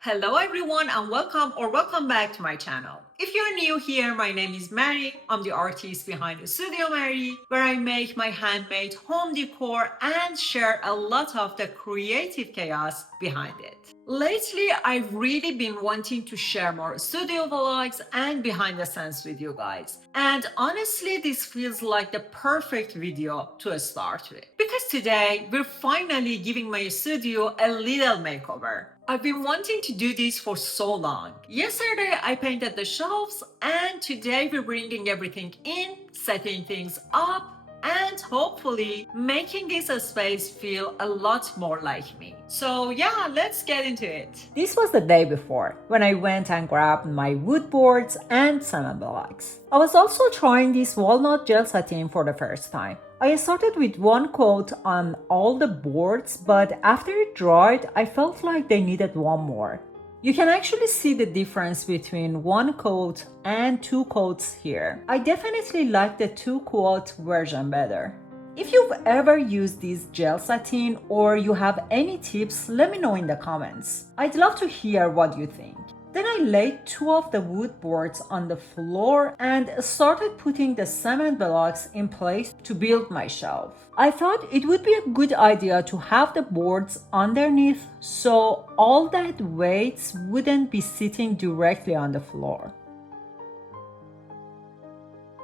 Hello everyone and welcome back to my channel. If you're new here, my name is Mary. I'm the artist behind Studio Mary, where I make my handmade home decor and share a lot of the creative chaos behind it. Lately, I've really been wanting to share more studio vlogs and behind the scenes with you guys. And honestly, this feels like the perfect video to start with. Because today, we're finally giving my studio a little makeover. I've been wanting to do this for so long. Yesterday, I painted the shelves, and today we're bringing everything in, setting things up, and hopefully making this space feel a lot more like me. So yeah, let's get into it. This was the day before, when I went and grabbed my wood boards and cement blocks. I was also trying this walnut gel satin for the first time. I started with one coat on all the boards, but after it dried, I felt like they needed one more. You can actually see the difference between one coat and two coats here. I definitely like the two coat version better. If you've ever used this gel satin or you have any tips, let me know in the comments. I'd love to hear what you think. Then I laid two of the wood boards on the floor and started putting the cement blocks in place to build my shelf. I thought it would be a good idea to have the boards underneath so all that weights wouldn't be sitting directly on the floor.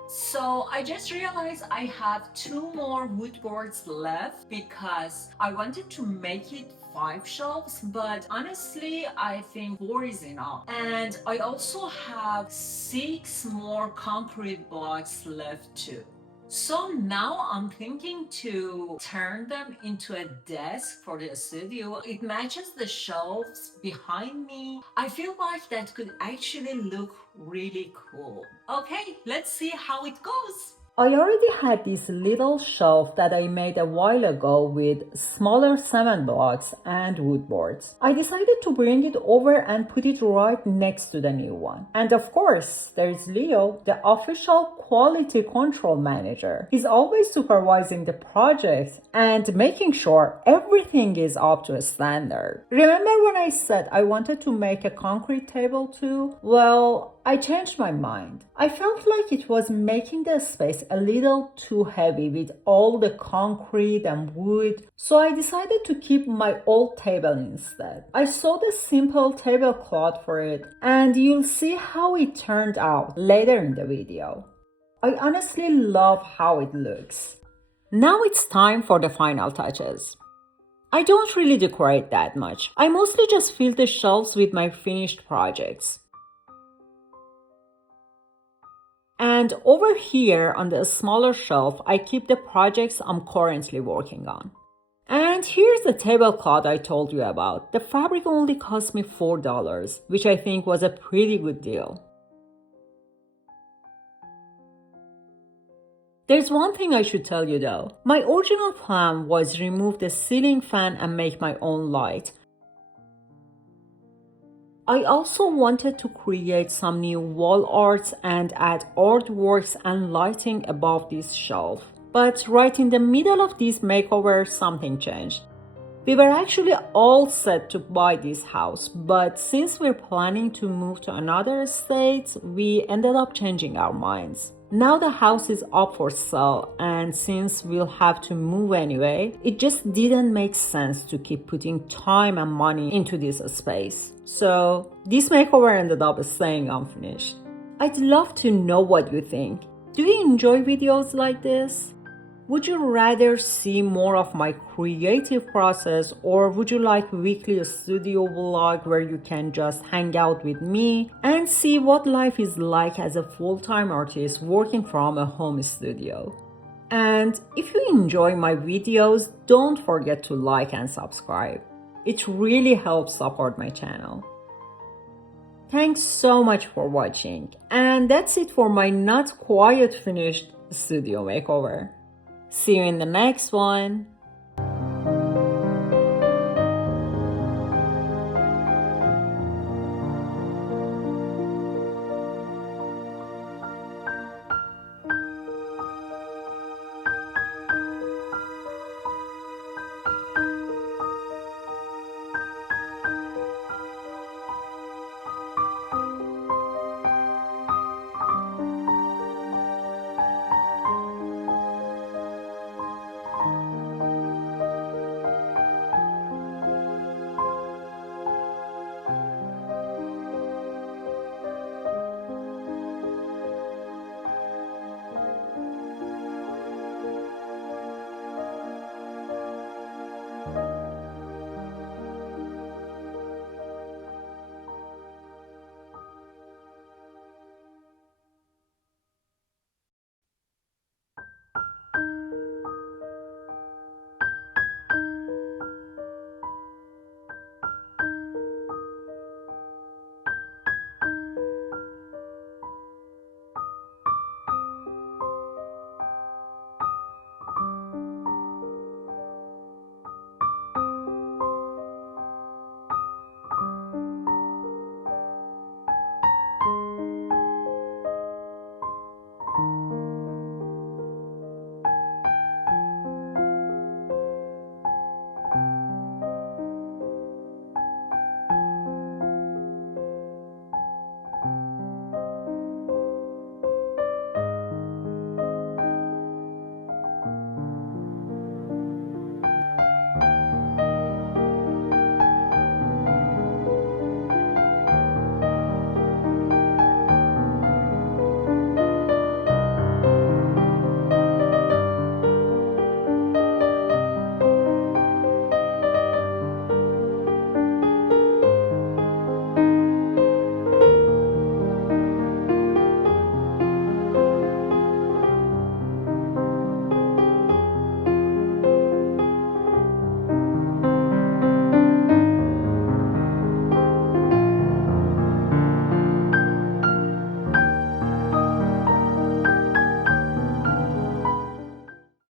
So I just realized I have two more wood boards left because I wanted to make it 5 shelves, but honestly I think 4 is enough. And I also have 6 more concrete blocks left too. So now I'm thinking to turn them into a desk for the studio. It matches the shelves behind me. I feel like that could actually look really cool. Okay, let's see how it goes. I already had this little shelf that I made a while ago with smaller cement blocks and wood boards. I decided to bring it over and put it right next to the new one. And of course, there's Leo, the official quality control manager. He's always supervising the project and making sure everything is up to a standard. Remember when I said I wanted to make a concrete table too? Well, I changed my mind. I felt like it was making the space a little too heavy with all the concrete and wood, so I decided to keep my old table instead. I sewed a simple tablecloth for it, and you'll see how it turned out later in the video. I honestly love how it looks. Now it's time for the final touches. I don't really decorate that much. I mostly just fill the shelves with my finished projects. And over here on the smaller shelf, I keep the projects I'm currently working on. And here's the tablecloth I told you about. The fabric only cost me $4, which I think was a pretty good deal. There's one thing I should tell you though. My original plan was remove the ceiling fan and make my own light. I also wanted to create some new wall arts and add artworks and lighting above this shelf. But right in the middle of this makeover, something changed. We were actually all set to buy this house, but since we're planning to move to another state, we ended up changing our minds. Now the house is up for sale, and since we'll have to move anyway, it just didn't make sense to keep putting time and money into this space. So this makeover ended up staying unfinished. I'd love to know what you think. Do you enjoy videos like this? Would you rather see more of my creative process, or would you like weekly studio vlog where you can just hang out with me and see what life is like as a full-time artist working from a home studio? And if you enjoy my videos, don't forget to like and subscribe. It really helps support my channel. Thanks so much for watching, and that's it for my not quite finished studio makeover. See you in the next one.